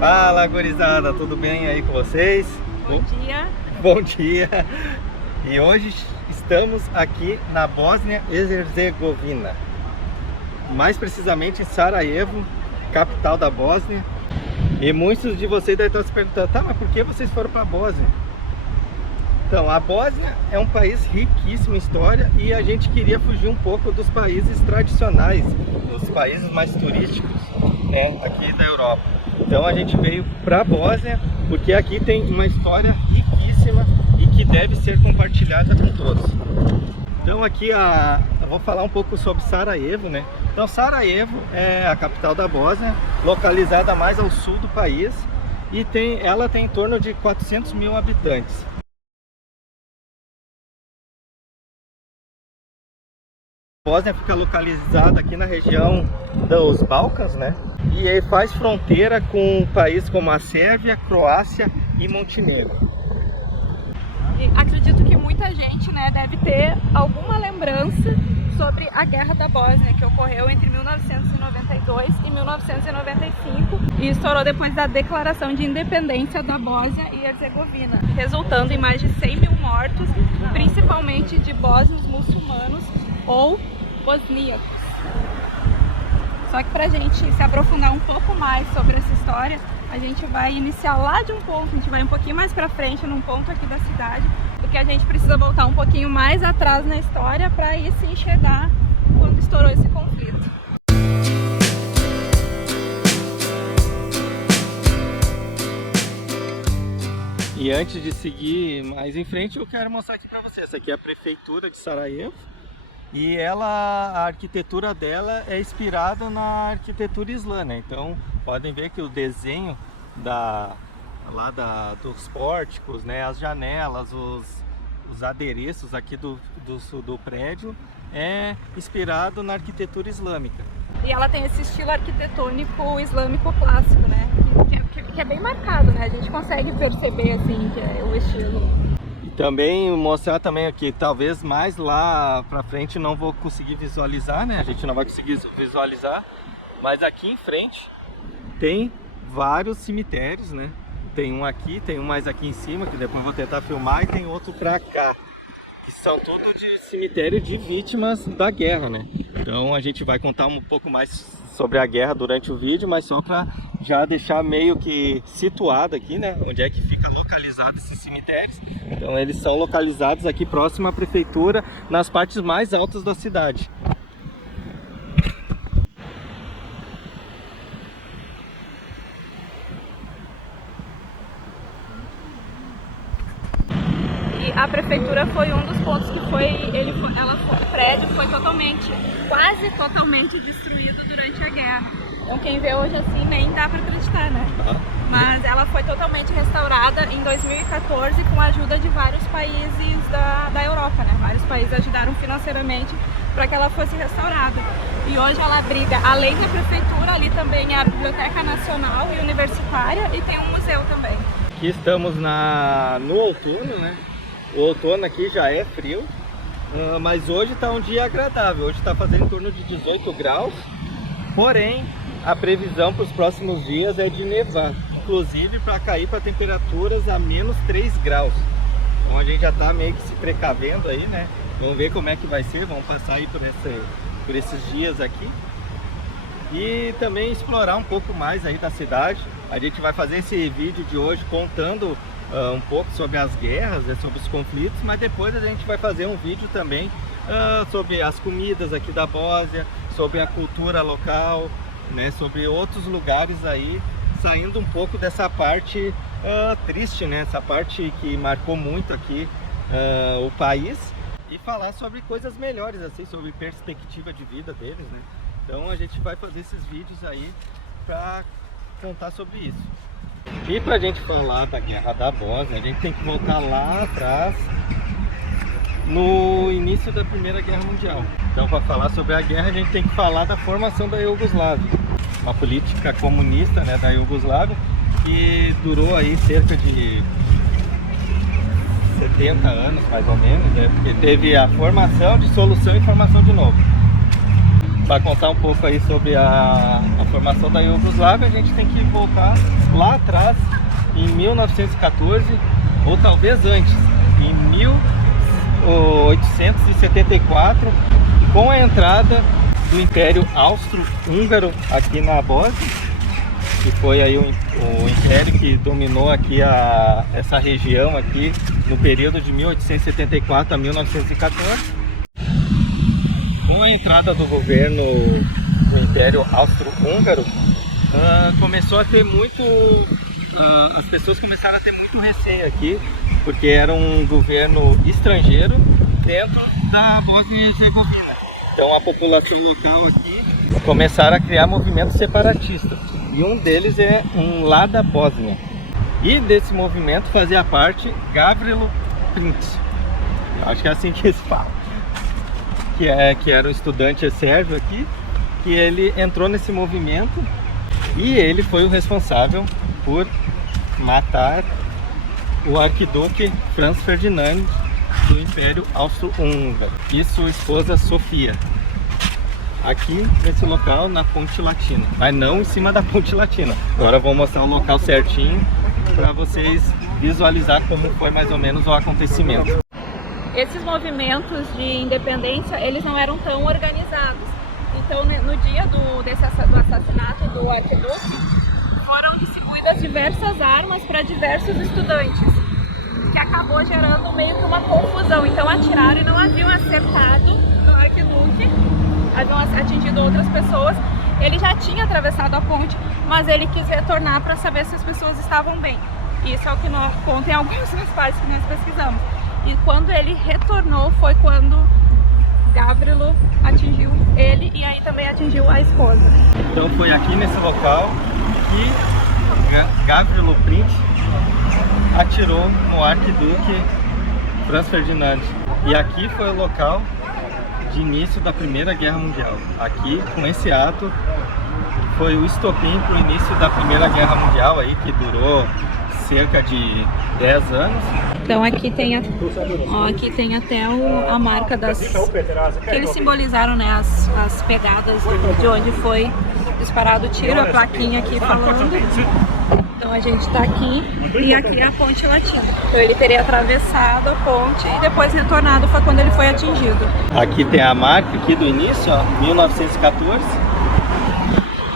Fala, gurizada, tudo bem aí com vocês? Bom dia. Bom dia. E hoje estamos aqui na Bósnia e Herzegovina, mais precisamente em Sarajevo, capital da Bósnia. E muitos de vocês devem estar se perguntando, tá, mas por que vocês foram para a Bósnia? Então, a Bósnia é um país riquíssimo em história e a gente queria fugir um pouco dos países tradicionais, dos países mais turísticos, né, aqui da Europa. Então a gente veio para a Bósnia porque aqui tem uma história riquíssima e que deve ser compartilhada com todos. Então aqui eu vou falar um pouco sobre Sarajevo, né? Então Sarajevo é a capital da Bósnia, localizada mais ao sul do país e ela tem em torno de 400 mil habitantes. A Bósnia fica localizada aqui na região dos Balcãs, né? E aí faz fronteira com países como a Sérvia, Croácia e Montenegro. E acredito que muita gente, né, deve ter alguma lembrança sobre a Guerra da Bósnia, que ocorreu entre 1992 e 1995 e estourou depois da declaração de independência da Bósnia e Herzegovina, resultando em mais de 100 mil mortos, principalmente de bósnios muçulmanos ou bosníacos. Só que para a gente se aprofundar um pouco mais sobre essa história, a gente vai iniciar lá de um ponto, a gente vai um pouquinho mais para frente, num ponto aqui da cidade, porque a gente precisa voltar um pouquinho mais atrás na história para aí se enxergar quando estourou esse conflito. E antes de seguir mais em frente, eu quero mostrar aqui para vocês. Essa aqui é a prefeitura de Sarajevo. E a arquitetura dela é inspirada na arquitetura islã, né? Então podem ver que o desenho dos pórticos, né? As janelas, os adereços aqui do prédio é inspirado na arquitetura islâmica. E ela tem esse estilo arquitetônico islâmico clássico, né? Que é bem marcado, né? A gente consegue perceber assim que é o estilo. Também mostrar também aqui, talvez mais lá pra frente não vou conseguir visualizar, né? A gente não vai conseguir visualizar, mas aqui em frente tem vários cemitérios, né? Tem um aqui, tem um mais aqui em cima, que depois eu vou tentar filmar, e tem outro pra cá, que são tudo de cemitério de vítimas da guerra, né? Então a gente vai contar um pouco mais sobre a guerra durante o vídeo, mas só pra já deixar meio que situado aqui, né? Onde é que fica localizado esses cemitérios. Então eles são localizados aqui próximo à prefeitura, nas partes mais altas da cidade. E a prefeitura foi um dos pontos que o prédio foi quase totalmente destruído durante a guerra. Então quem vê hoje assim nem dá para acreditar, né? Mas ela foi totalmente restaurada em 2014 com a ajuda de vários países da Europa, né? Vários países ajudaram financeiramente para que ela fosse restaurada. E hoje ela abriga, além da prefeitura, ali também a Biblioteca Nacional e Universitária e tem um museu também. Aqui estamos no outono, né? O outono aqui já é frio, mas hoje está um dia agradável. Hoje está fazendo em torno de 18 graus, porém a previsão para os próximos dias é de nevar, inclusive para cair para temperaturas a menos 3 graus. Então a gente já está meio que se precavendo aí, né? Vamos ver como é que vai ser, vamos passar aí por esses dias aqui. E também explorar um pouco mais aí da cidade. A gente vai fazer esse vídeo de hoje contando um pouco sobre as guerras, né, sobre os conflitos, mas depois a gente vai fazer um vídeo também sobre as comidas aqui da Bósnia, sobre a cultura local, né, sobre outros lugares aí, saindo um pouco dessa parte triste, né, essa parte que marcou muito aqui o país, e falar sobre coisas melhores, assim, sobre perspectiva de vida deles, né. Então a gente vai fazer esses vídeos aí para contar sobre isso. E para a gente falar da Guerra da Bósnia, a gente tem que voltar lá atrás, no início da Primeira Guerra Mundial. Então, para falar sobre a guerra, a gente tem que falar da formação da Iugoslávia, uma política comunista, né, da Iugoslávia, que durou aí cerca de 70 anos, mais ou menos, né, porque teve a formação, dissolução e formação de novo. para contar um pouco aí sobre a formação da Iugoslávia, a gente tem que voltar lá atrás, em 1914, ou talvez antes, em 1874, com a entrada do Império Austro-Húngaro aqui na Bósnia, que foi aí o império que dominou aqui essa região aqui no período de 1874 a 1914. Com a entrada do governo do Império Austro-Húngaro, começou a ter as pessoas começaram a ter muito receio aqui, porque era um governo estrangeiro dentro da Bósnia e Herzegovina. Então a população local aqui começaram a criar movimentos separatistas, e um deles é um Lada Bósnia. E desse movimento fazia parte Gavrilo Princip, acho que é assim que se fala, que era um estudante sérvio aqui, que ele entrou nesse movimento e ele foi o responsável por matar o arquiduque Franz Ferdinand do Império Austro-Húngaro e sua esposa Sofia, aqui nesse local, na Ponte Latina, mas não em cima da Ponte Latina. Agora eu vou mostrar o local certinho para vocês visualizar como foi mais ou menos o acontecimento. Esses movimentos de independência, eles não eram tão organizados. Então, no dia do assassinato do arquiduque, foram distribuídas diversas armas para diversos estudantes, que acabou gerando meio que uma confusão. Então atiraram e não haviam acertado no arquiduque, haviam atingido outras pessoas. Ele já tinha atravessado a ponte, mas ele quis retornar para saber se as pessoas estavam bem. Isso é o que nós contam em alguns dos partes que nós pesquisamos. E quando ele retornou foi quando Gavrilo atingiu ele e aí também atingiu a esposa. Então foi aqui nesse local que Gavrilo Princip atirou no arquiduque Franz Ferdinand. E aqui foi o local de início da Primeira Guerra Mundial. Aqui, com esse ato, foi o estopim para o início da Primeira Guerra Mundial, aí, que durou cerca de 10 anos. Então aqui tem, aqui tem até a marca que eles simbolizaram, né, as pegadas de onde foi disparado o tiro, a plaquinha aqui falando. Então a gente está aqui e aqui é a Ponte Latina. Então ele teria atravessado a ponte e depois retornado, foi quando ele foi atingido. Aqui tem a marca aqui do início, ó, 1914.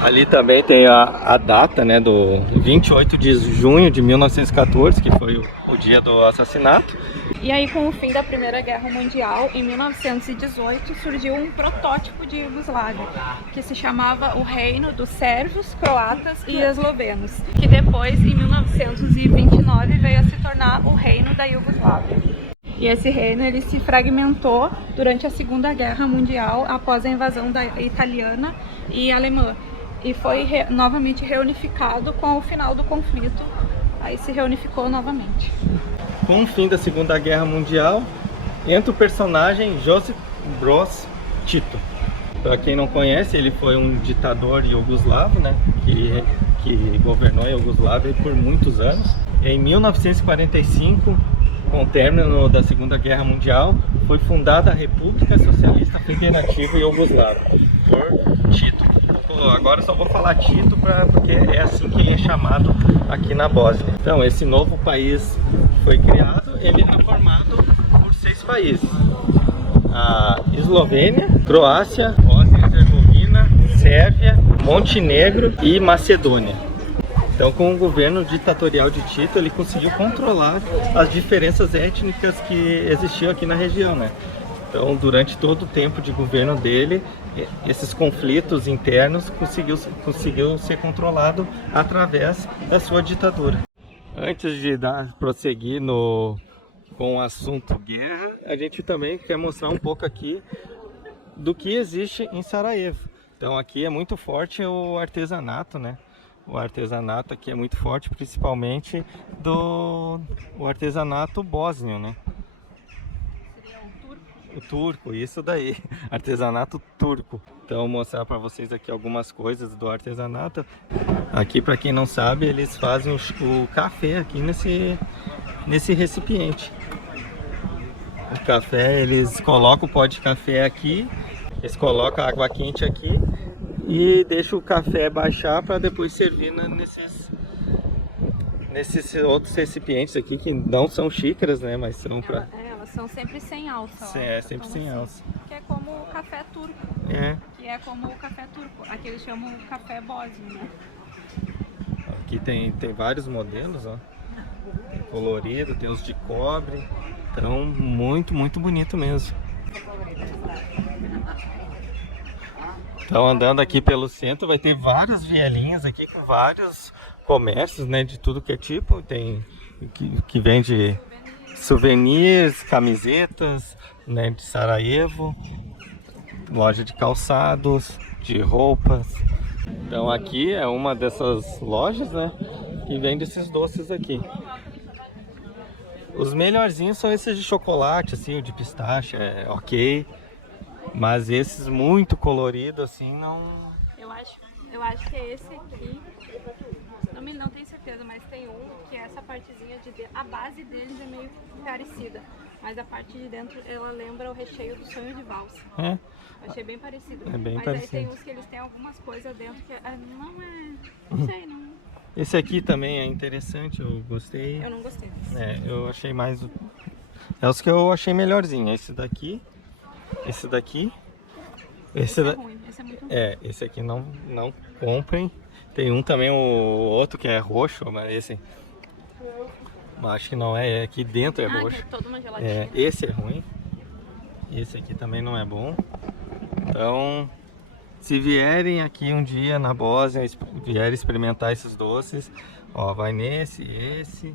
Ali também tem a data, né, do 28 de junho de 1914, que foi o dia do assassinato. E aí, com o fim da Primeira Guerra Mundial, em 1918, surgiu um protótipo de Iugoslávia, que se chamava o Reino dos Sérvios, Croatas e Eslovenos, que depois, em 1929, veio a se tornar o Reino da Iugoslávia. E esse reino ele se fragmentou durante a Segunda Guerra Mundial, após a invasão italiana e alemã. E foi novamente reunificado com o final do conflito, aí se reunificou novamente. Com o fim da Segunda Guerra Mundial, entra o personagem Josip Broz Tito. Para quem não conhece, ele foi um ditador iugoslavo, né, que governou a Iugoslávia por muitos anos. Em 1945, com o término da Segunda Guerra Mundial, foi fundada a República Socialista Federativa Iugoslava, por Tito. Agora só vou falar Tito porque é assim que é chamado aqui na Bósnia. Então, esse novo país foi criado, ele é formado por 6 países: a Eslovênia, Croácia, Bósnia e Herzegovina, Sérvia, Montenegro e Macedônia. Então, com o governo ditatorial de Tito, ele conseguiu controlar as diferenças étnicas que existiam aqui na região, né? Então, durante todo o tempo de governo dele, esses conflitos internos conseguiu ser controlado através da sua ditadura. Antes de prosseguir com o assunto guerra, a gente também quer mostrar um pouco aqui do que existe em Sarajevo. Então, aqui é muito forte o artesanato, né? O artesanato aqui é muito forte, principalmente o artesanato bósnio, né? O turco, isso daí, artesanato turco. Então, vou mostrar para vocês aqui algumas coisas do artesanato. Aqui, para quem não sabe, eles fazem o café aqui nesse recipiente. O café, eles colocam o pó de café aqui, Eles colocam a água quente aqui e deixam o café baixar para depois servir nesses outros recipientes aqui, que não são xícaras, né? Mas são para... Elas são sempre sem alça. Ó. É, sempre sem alça. Que é como o café turco. É. Que é como o café turco. Aqui eles chamam café bósnio, né? Aqui tem vários modelos, ó. Tem colorido, tem os de cobre. Então, muito bonito mesmo. Então, andando aqui pelo centro, vai ter várias vielinhas aqui com vários comércios, né, de tudo que é tipo. Tem que vende souvenirs, camisetas, né, de Sarajevo, loja de calçados, de roupas. Então aqui é uma dessas lojas, né, que vende esses doces aqui. Os melhorzinhos são esses de chocolate, assim, o de pistache, é ok. Mas esses muito coloridos, assim, não... Eu acho que é esse aqui. Não tenho certeza, mas tem um que essa partezinha de dentro, a base deles é meio parecida. Mas a parte de dentro, ela lembra o recheio do sonho de valsa. É? Achei bem parecido. É bem mas parecido. aí tem uns que eles têm algumas coisas dentro que não sei, não... Esse aqui também é interessante, eu gostei. Eu não gostei desse. É, eu achei mais... É os que eu achei melhorzinho. Esse daqui, esse daqui. Esse é ruim, esse é muito ruim. É, esse aqui não comprem. Tem um também, o outro que é roxo, mas esse... Acho que não é, aqui dentro é roxo. Que é toda uma gelatina. É, esse é ruim. Esse aqui também não é bom. Então, se vierem aqui um dia na Bósnia, vierem experimentar esses doces, ó, vai nesse, esse,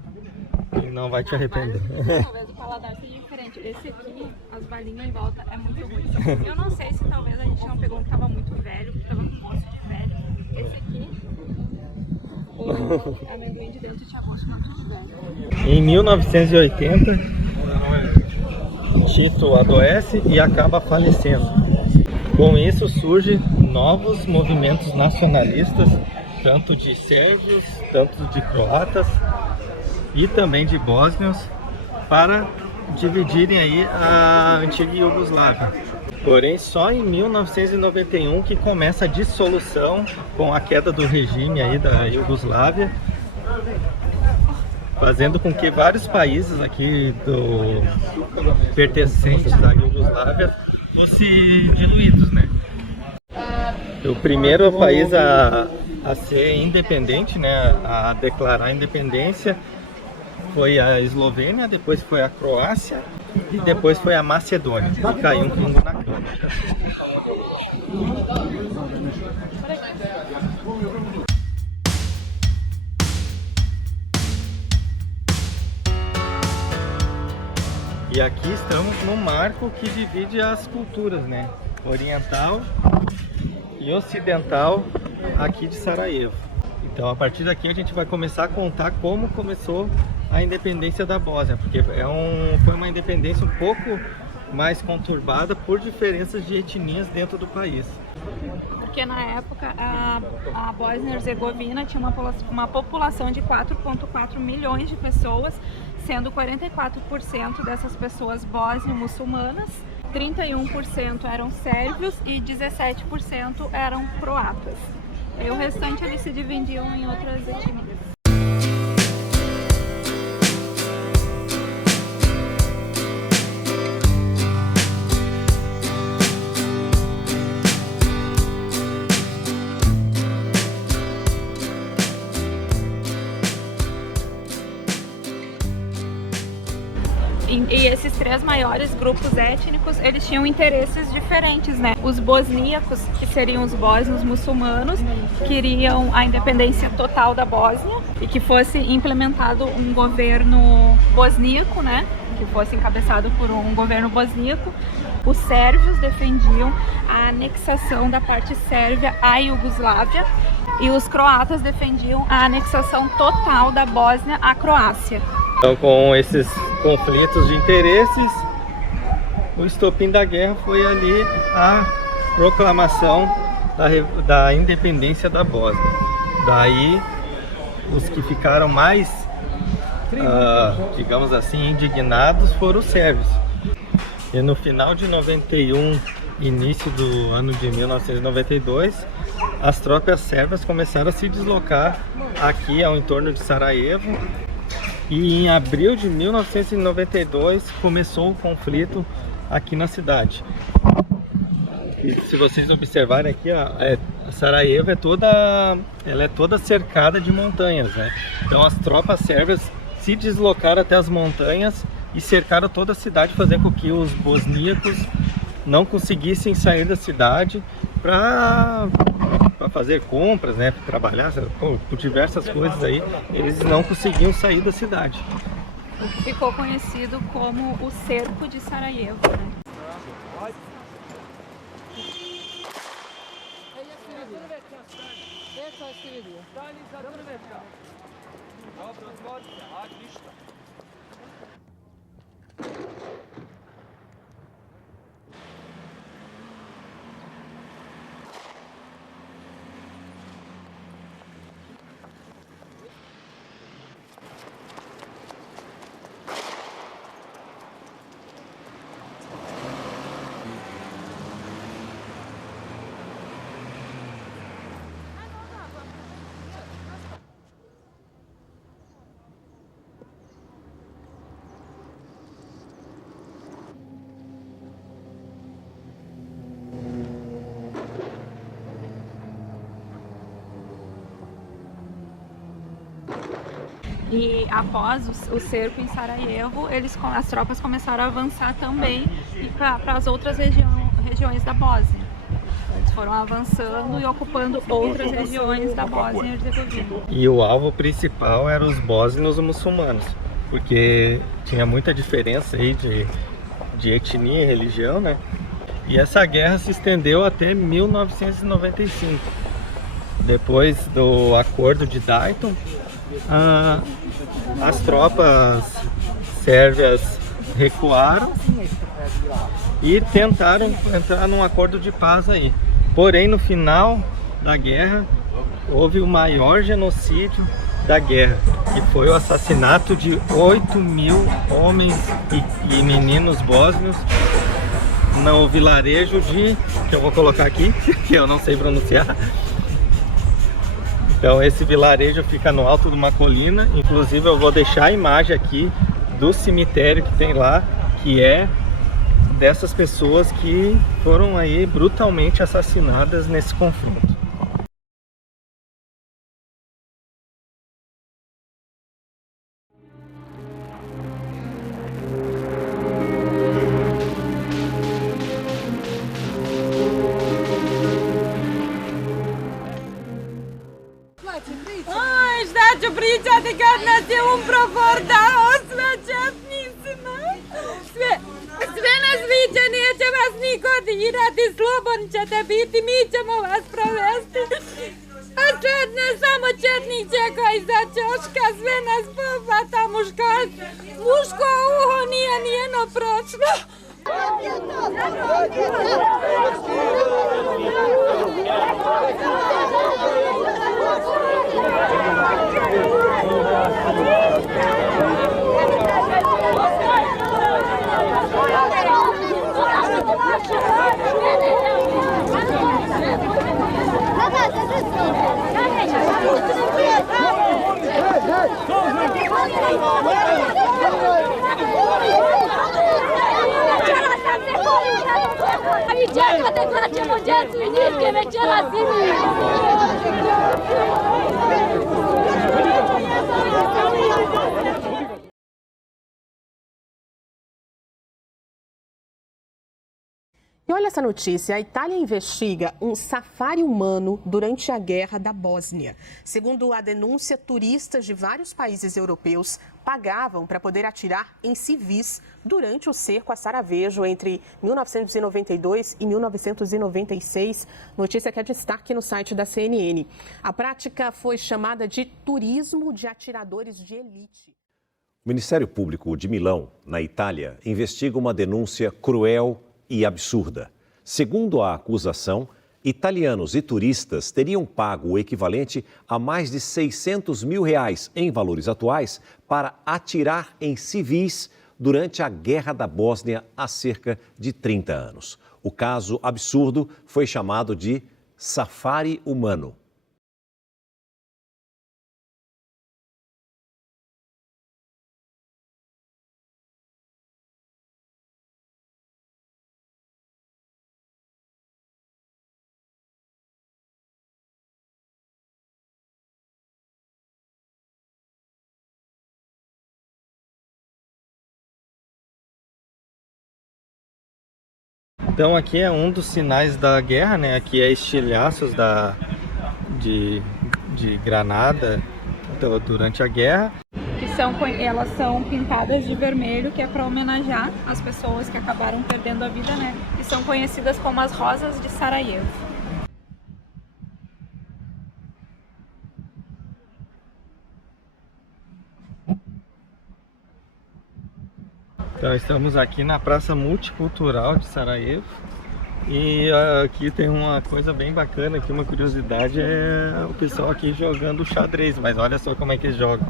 e não vai te arrepender. Talvez o paladar seja diferente. Esse aqui, as balinhas em volta, é muito ruim. Eu não sei se talvez a gente não pegou um que tava muito velho, que tava com gosto de velho. Esse aqui, o amendoim de dentro tinha gosto muito de velho. Em 1980, Tito adoece e acaba falecendo. Com isso surgem novos movimentos nacionalistas, tanto de sérvios, tanto de croatas e também de bósnios, para dividirem aí a antiga Iugoslávia. Porém, só em 1991 que começa a dissolução com a queda do regime aí da Iugoslávia, fazendo com que vários países aqui pertencentes da Iugoslávia fossem diluídos, né? O primeiro país a ser independente, né, a declarar a independência, foi a Eslovênia, depois foi a Croácia e depois foi a Macedônia, que caiu um pingo na cama. E aqui estamos no marco que divide as culturas, né? Oriental e ocidental aqui de Sarajevo. Então a partir daqui a gente vai começar a contar como começou a independência da Bósnia, porque foi uma independência um pouco mais conturbada por diferenças de etnias dentro do país. Porque na época a Bósnia e Herzegovina tinha uma população de 4,4 milhões de pessoas, sendo 44% dessas pessoas bósnio-muçulmanas, 31% eram sérvios e 17% eram croatas. E o restante eles se dividiam em outras etnias. E esses três maiores grupos étnicos, eles tinham interesses diferentes, né? Os bosníacos, que seriam os bósnios muçulmanos, queriam a independência total da Bósnia e que fosse implementado um governo bosníaco, né? Que fosse encabeçado por um governo bosníaco. Os sérvios defendiam a anexação da parte sérvia à Iugoslávia e os croatas defendiam a anexação total da Bósnia à Croácia. Então, com esses conflitos de interesses, o estopim da guerra foi ali a proclamação da independência da Bósnia. Daí, os que ficaram mais, digamos assim, indignados foram os sérvios. E no final de 91 início do ano de 1992, as tropas sérvias começaram a se deslocar aqui ao entorno de Sarajevo. E em abril de 1992 começou o conflito aqui na cidade. E se vocês observarem aqui, ó, Sarajevo ela é toda cercada de montanhas, né? Então as tropas sérvias se deslocaram até as montanhas e cercaram toda a cidade, fazendo com que os bosníacos não conseguissem sair da cidade para fazer compras, né, para trabalhar, por diversas coisas aí, eles não conseguiam sair da cidade. O que ficou conhecido como o Cerco de Sarajevo, né? E após o cerco em Sarajevo, as tropas começaram a avançar também para as outras regiões da Bósnia. Eles foram avançando e ocupando outras regiões da Bósnia e Herzegovina. E o alvo principal eram os bósnios muçulmanos, porque tinha muita diferença aí de etnia e religião, né? E essa guerra se estendeu até 1995. Depois do acordo de Dayton, as tropas sérvias recuaram e tentaram entrar num acordo de paz aí. Porém, no final da guerra, houve o maior genocídio da guerra, que foi o assassinato de 8.000 homens e meninos bósnios no vilarejo que eu vou colocar aqui, que eu não sei pronunciar. Então esse vilarejo fica no alto de uma colina, inclusive eu vou deixar a imagem aqui do cemitério que tem lá, que é dessas pessoas que foram aí brutalmente assassinadas nesse confronto. Znači, pričati kad nas je umprofor dao, sve četnicima. Sve nas viđe, neće vas niko dirati, slobodni ćete biti, mi ćemo vas provesti. A ne samo četnik čeka iza ćoška, sve nas pohvata muškarac. Muško uho nije nijeno prošlo. E olha essa notícia, a Itália investiga um safari humano durante a Guerra da Bósnia. Segundo a denúncia, turistas de vários países europeus pagavam para poder atirar em civis durante o cerco a Sarajevo entre 1992 e 1996, notícia que é destaque no site da CNN. A prática foi chamada de turismo de atiradores de elite. O Ministério Público de Milão, na Itália, investiga uma denúncia cruel e absurda. Segundo a acusação, italianos e turistas teriam pago o equivalente a mais de R$600 mil em valores atuais para atirar em civis durante a Guerra da Bósnia há cerca de 30 anos. O caso absurdo foi chamado de safari humano. Então aqui é um dos sinais da guerra, né? Aqui é estilhaços de granada durante a guerra. Elas são pintadas de vermelho, que é para homenagear as pessoas que acabaram perdendo a vida, né? E são conhecidas como as Rosas de Sarajevo. Então estamos aqui na Praça Multicultural de Sarajevo e aqui tem uma coisa bem bacana, aqui uma curiosidade é o pessoal aqui jogando xadrez, mas olha só como é que eles jogam.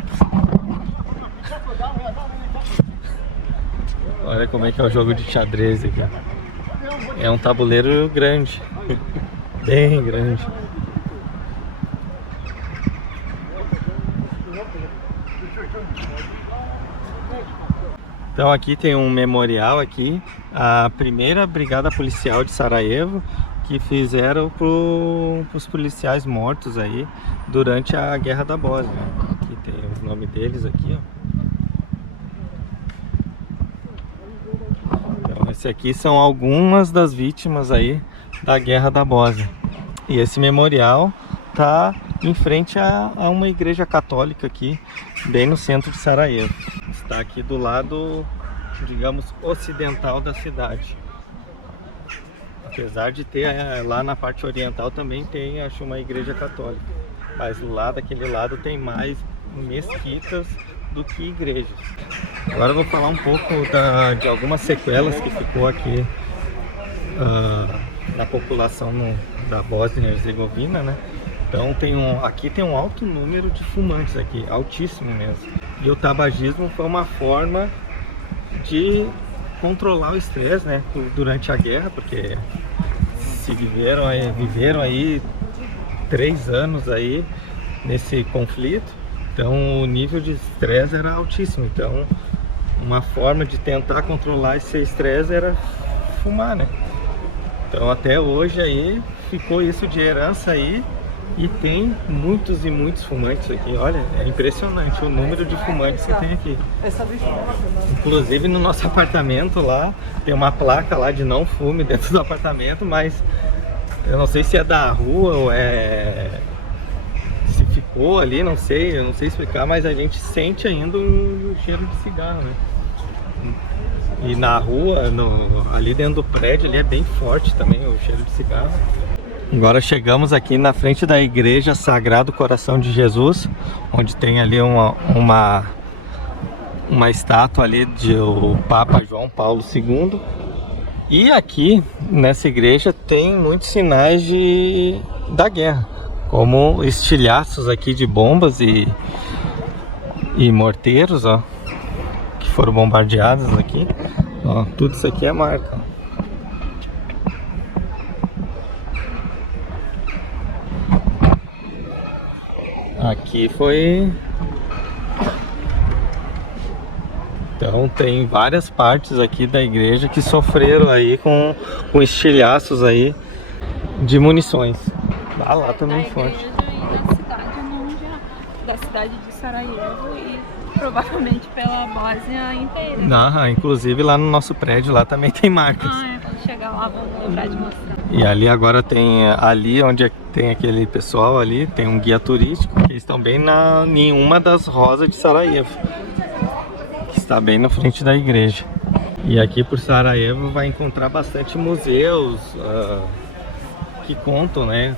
Olha como é que é o jogo de xadrez aqui. É um tabuleiro grande, bem grande. Então aqui tem um memorial aqui, a primeira brigada policial de Sarajevo, que fizeram para os policiais mortos aí durante a Guerra da Bósnia. Aqui tem os nomes deles aqui, ó. Então esse aqui são algumas das vítimas aí da Guerra da Bósnia. E esse memorial tá em frente a uma igreja católica aqui, bem no centro de Sarajevo. Está aqui do lado, digamos, ocidental da cidade. Apesar de ter lá na parte oriental também tem, acho, uma igreja católica. Mas lá daquele lado tem mais mesquitas do que igrejas. Agora eu vou falar um pouco de algumas sequelas que ficou aqui na população da Bósnia e Herzegovina, né? Então aqui tem um alto número de fumantes aqui, altíssimo mesmo. E o tabagismo foi uma forma de controlar o estresse, né, durante a guerra, porque viveram aí 3 anos aí nesse conflito, então o nível de estresse era altíssimo. Então uma forma de tentar controlar esse estresse era fumar, né? Então até hoje aí ficou isso de herança aí. E tem muitos e muitos fumantes aqui, olha, é impressionante o número de fumantes que tem aqui. Inclusive no nosso apartamento lá, tem uma placa lá de não fume dentro do apartamento, mas eu não sei se é da rua ou se ficou ali, não sei, eu não sei explicar, mas a gente sente ainda o cheiro de cigarro, né? E na rua, ali dentro do prédio, ali é bem forte também o cheiro de cigarro. Agora chegamos aqui na frente da Igreja Sagrado Coração de Jesus, onde tem ali uma estátua ali do Papa João Paulo II. E aqui nessa igreja tem muitos sinais da guerra, como estilhaços aqui de bombas e morteiros, ó, que foram bombardeados aqui. Ó, tudo isso aqui é marca. Aqui foi... Então tem várias partes aqui da igreja que sofreram aí com estilhaços aí de munições. Ah, lá também forte. Da cidade de Sarajevo e provavelmente pela Bósnia inteira. Inclusive lá no nosso prédio lá também tem marcas. Quando chegar lá vamos lembrar de mostrar. E ali agora tem, ali onde tem aquele pessoal ali, tem um guia turístico, que eles estão bem em uma das rosas de Sarajevo, que está bem na frente da igreja. E aqui por Sarajevo vai encontrar bastante museus que contam, né,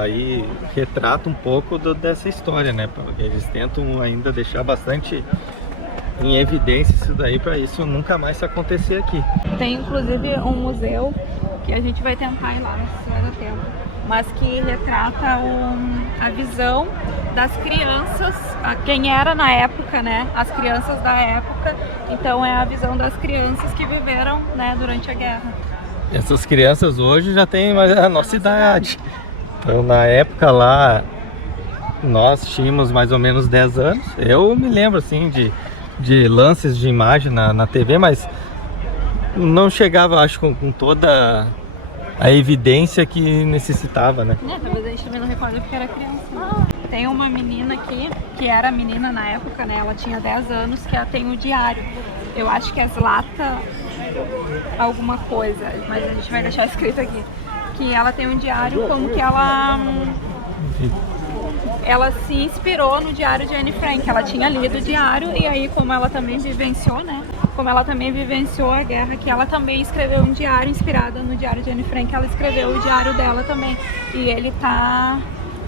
aí retrata um pouco dessa história, né, porque eles tentam ainda deixar bastante em evidência isso daí, para isso nunca mais acontecer aqui. Tem inclusive um museu que a gente vai tentar ir lá, não sei se vai dar tempo, mas que retrata a visão das crianças, quem era na época, né, as crianças da época. Então é a visão das crianças que viveram, né, durante a guerra. Essas crianças hoje já têm a nossa idade. Então na época lá, nós tínhamos mais ou menos 10 anos. Eu me lembro assim de lances de imagem na TV, mas não chegava, acho, com toda a evidência que necessitava, né? Talvez a gente também não recorda porque era criança. Tem uma menina aqui, que era menina na época, né? Ela tinha 10 anos, que ela tem o diário. Eu acho que é Zlata alguma coisa, mas a gente vai deixar escrito aqui. Que ela tem um diário como que ela se inspirou no diário de Anne Frank. Ela tinha lido o diário e aí, como ela também vivenciou, né? Como ela também vivenciou a guerra, que ela também escreveu um diário inspirada no diário de Anne Frank, ela escreveu o diário dela também. E ele tá,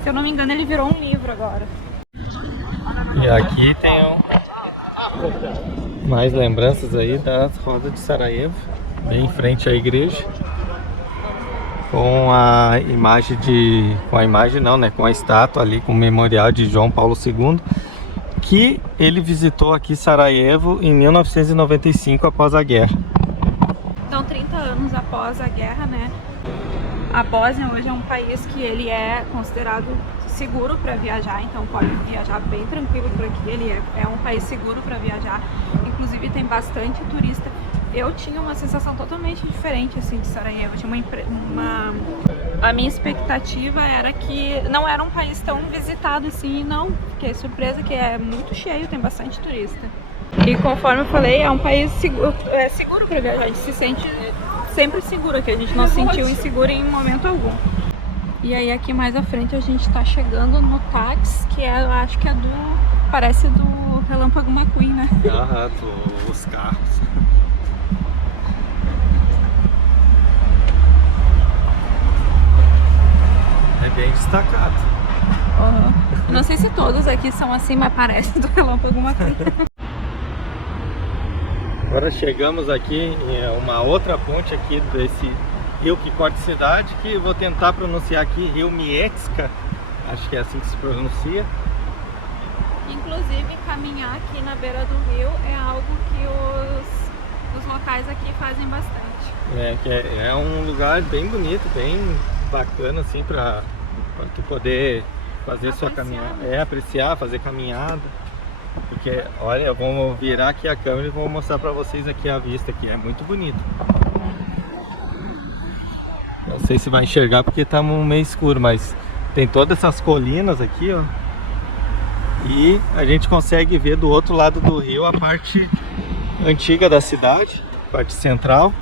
se eu não me engano, ele virou um livro agora. E aqui tem mais lembranças aí das rodas de Sarajevo, bem em frente à igreja. Com a imagem com a estátua ali, com o memorial de João Paulo II, que ele visitou aqui Sarajevo em 1995, após a guerra. Então, 30 anos após a guerra, né? A Bósnia hoje é um país que ele é considerado seguro para viajar, então pode viajar bem tranquilo por aqui. Ele é um país seguro para viajar, inclusive tem bastante turista. Eu tinha uma sensação totalmente diferente assim de Sarajevo. Eu tinha a minha expectativa era que não era um país tão visitado assim, não. Fiquei surpresa que é muito cheio, tem bastante turista. E conforme eu falei, é um país seguro para viajar. A gente se sente sempre seguro aqui, a gente não se sentiu inseguro em momento algum. E aí aqui mais à frente a gente tá chegando no táxi, que eu acho que parece do Relâmpago McQueen, né? Os carros. É bem destacado. Não sei se todos aqui são assim, mas parece do Relâmpago McQueen. Agora chegamos aqui em uma outra ponte aqui desse rio que corta a cidade, que eu vou tentar pronunciar aqui, Rio Mietska, acho que é assim que se pronuncia. Inclusive, caminhar aqui na beira do rio é algo que os locais aqui fazem bastante. É um lugar bem bonito, bem bacana assim para tu poder fazer sua caminhada, apreciar, fazer caminhada. Porque, olha, vamos virar aqui a câmera e vou mostrar para vocês aqui a vista, que é muito bonito. Não sei se vai enxergar porque tá meio escuro, mas tem todas essas colinas aqui, ó. E a gente consegue ver do outro lado do rio a parte antiga da cidade, a parte central.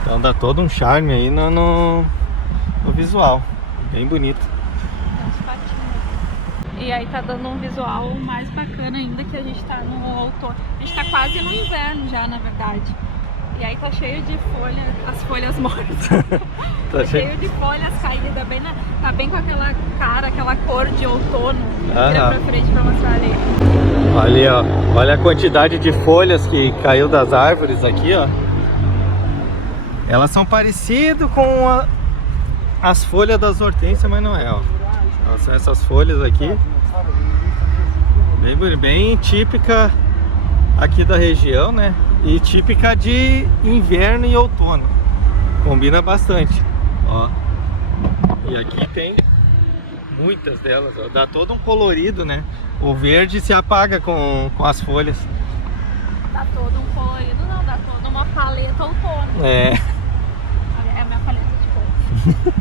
Então dá todo um charme aí no visual, bem bonito. E aí tá dando um visual mais bacana ainda, que a gente tá no outono. A gente tá quase no inverno já, na verdade. E aí tá cheio de folha, as folhas mortas. Tá cheio de folhas caídas, tá bem com aquela cara, aquela cor de outono. Vira pra frente pra mostrar ali. Ali, ó, olha a quantidade de folhas que caiu das árvores aqui, ó. Elas são parecidas com as folhas das hortênsias, mas não é, ó. São essas folhas aqui, bem típica aqui da região, né? E típica de inverno e outono, combina bastante, ó. E aqui tem muitas delas, ó. Dá todo um colorido, né? O verde se apaga com as folhas. Dá todo um colorido, não, dá toda uma paleta outono. É a minha paleta de cores.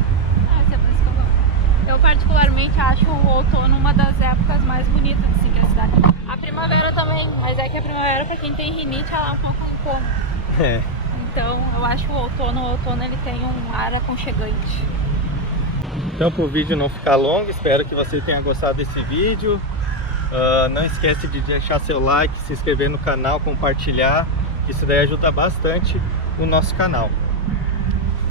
Eu particularmente acho o outono uma das épocas mais bonitas assim, da cidade. A primavera também, mas é que a primavera, para quem tem rinite, ela é um pouco incômoda. Então eu acho o outono ele tem um ar aconchegante. Então, para o vídeo não ficar longo, espero que você tenha gostado desse vídeo. Não esquece de deixar seu like, se inscrever no canal, compartilhar. Isso daí ajuda bastante o nosso canal.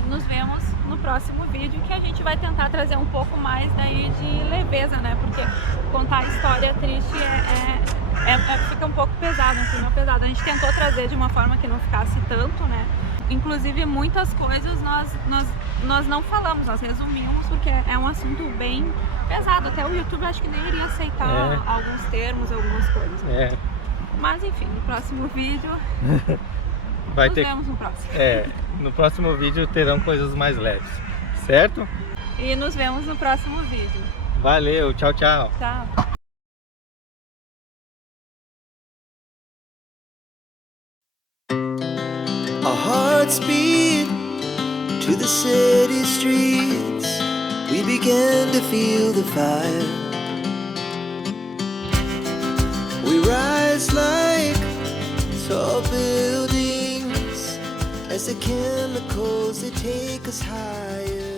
Nos vemos no próximo vídeo, que a gente vai tentar trazer um pouco mais daí de leveza, né? Porque contar a história triste fica um pouco pesado, um clima pesado. A gente tentou trazer de uma forma que não ficasse tanto, né? Inclusive muitas coisas nós não falamos, nós resumimos, porque é um assunto bem pesado. Até o YouTube acho que nem iria aceitar alguns termos, algumas coisas. Mas enfim, no próximo vídeo nos vemos no próximo. No próximo vídeo terão coisas mais leves, certo? E nos vemos no próximo vídeo. Valeu, tchau, tchau. Tchau. Our hearts beat to the city streets. We began to feel the fire. We rise like tall buildings as the chemicals, they take us higher.